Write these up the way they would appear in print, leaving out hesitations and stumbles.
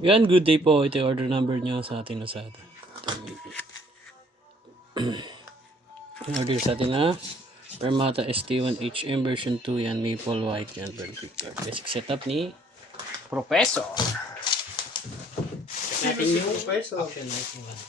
Yan, good day po. Ito yung order number niyo sa ating Lazada. Yung order sa atin na Permata ST1HM version 2 yan, maple white yan, very quick card. Basic setup ni Professor. Check natin yung action lighting one.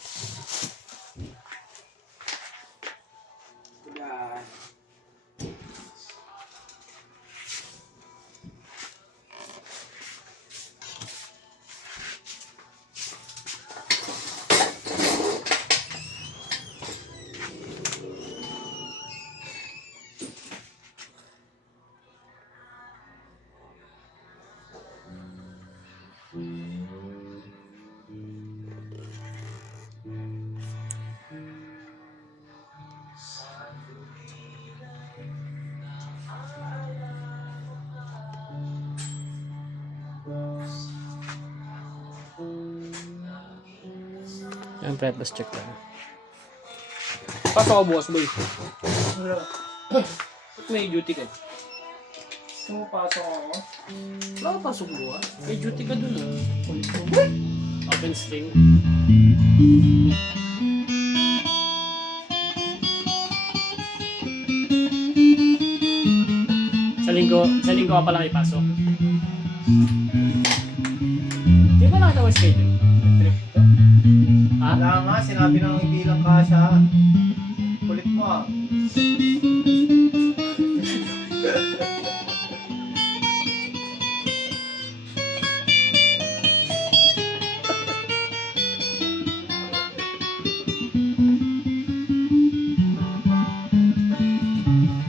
Yan, prepos check lang. Pasok ako bukas, boy. May duty ka. Gusto mo pasok ako? Wala ka pasok bukas. May duty ka dun, Open string. Sa linggo ka pala ipasok. Di ba nakita mo yung schedule? Trip ito? Ha? Wala nga, sinabi nang hindi lang kasha. Kulit mo ah.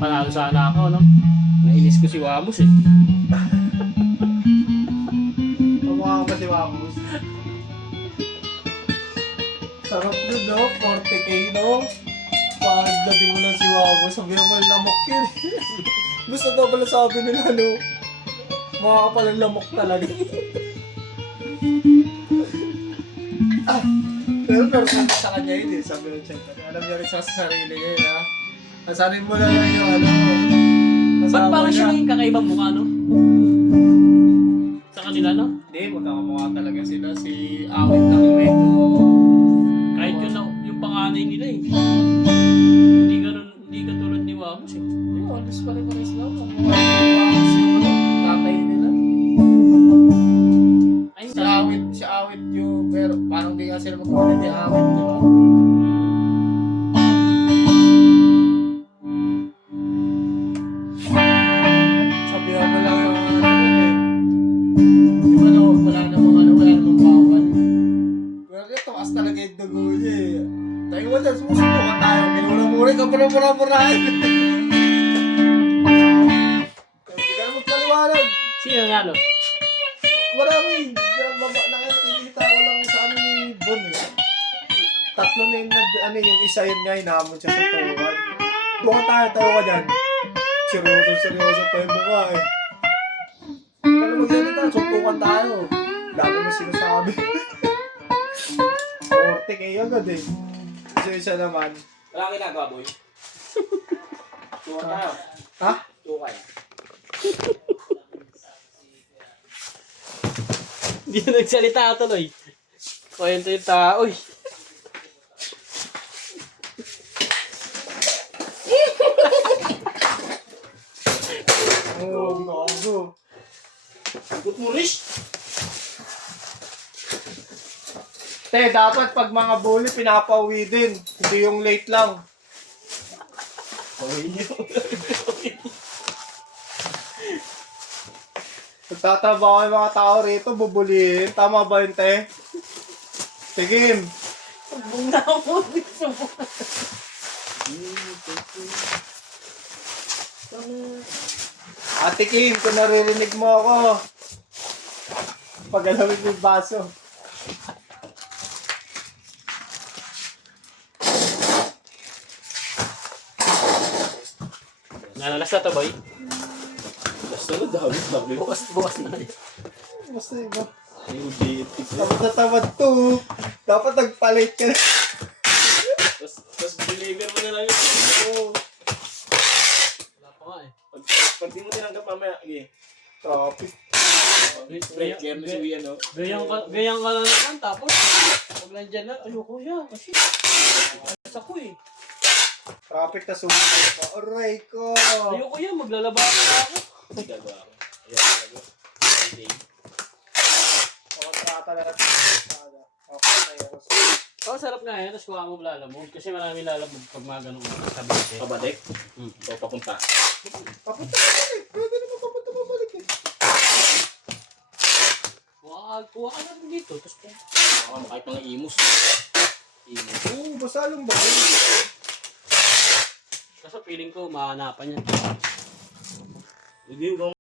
Panalo sana ako, no? Nainis ko si Wamos eh. Kamukha ko ba si Wamos? Sarap dun no, 40k no? Pagdating mo lang si Wamos, sabi naman lamok yun. Gusto daw pala sabi nila no? Mga kapalang lamok talaga. Pero sabi sa kanya yun eh, sabi ng chat. Alam niya rin sa sarili niya yun ha. Nasanin mo lang yung ano. Ba't parang siya yung kakaibang mukha, no? Sa kanila, no? Hindi, magkakamukha talaga sila. Si Awit lang yung medyo... Kahit yun, yung panganay nila eh. Hindi katulad ni Wamos eh. Hindi, alas pa rin sila. Kamukha yung tatay nila. Ay, Si Awit yung... Pero parang di nga sila magkakalit ni Awit, di ba? Sabihan mo lang yung ano eh. Di ba no, wala namang bawal. Pero ito, taas talaga yung dugo niya eh. Tayo mo dyan, sumusubukan tayo. Minura-mura ka pa na mura-murahin. Hindi ka na magpaliwanag. sino nalo? Marami. Nakikita ko lang sa ano ni Bon eh. Tatlo na yung, yung isa yun nga, hinamon siya sa tuwan. Doon tayo ka dyan. Seryoso pa yung mukha eh. Kaya magsalita, suntukan tayo. Dami mo sinasabi. 40k agad eh. Isa naman. Wala kang ginagawa, boy. Tuwa tayo. Ha? Tuwa kayo. Hindi na nagsalita tuloy. Kwento yung tao eh. Oo, gago. Good mo, Rish. Te, dapat pag mga bully, pinapauwi din. Hindi yung late lang. Pawin niyo. Nagtatrabaho yung mga tao rito, bubulihin. Tama ba yun, te? Sige. Sabong na ako. Ate Kim, kung naririnig mo ako, pag-alawin mo yung baso. Nalalas na to, boy. Basta na, dami. Bukas na. Basta iba. Yung date. Tamad na tamad to. Dapat nagpalit ka na. Tapos deliver mo na lang yun. Oo. Wala pa nga eh. Pag di mo tinanggap mamaya, okay. Traffic. Breaker na si Kuya, no? Ganyan ka na naman, tapos pag nandyan na, ayoko yan, kasi alas ako eh. Traffic na sumunod pa. Aray ko! Ayoko yan, maglalaba na ako. Hindi gagawa ako. Ayaw talaga. Hindi. Kontrata na natin. Okay na yun. Oh, sarap nga yan, tapos kuha mo lalamog. Kasi marami lalamog pag mga ganun oras sa bete. Pabalik? Hmm. O papunta? Papunta ka balik. Pwede naman papunta pabalik eh. Kuha ka na rin dito, tapos Kahit mga imus. Imus. Oo, basta lang ba? kaso feeling ko mahanapan yan. Hindi,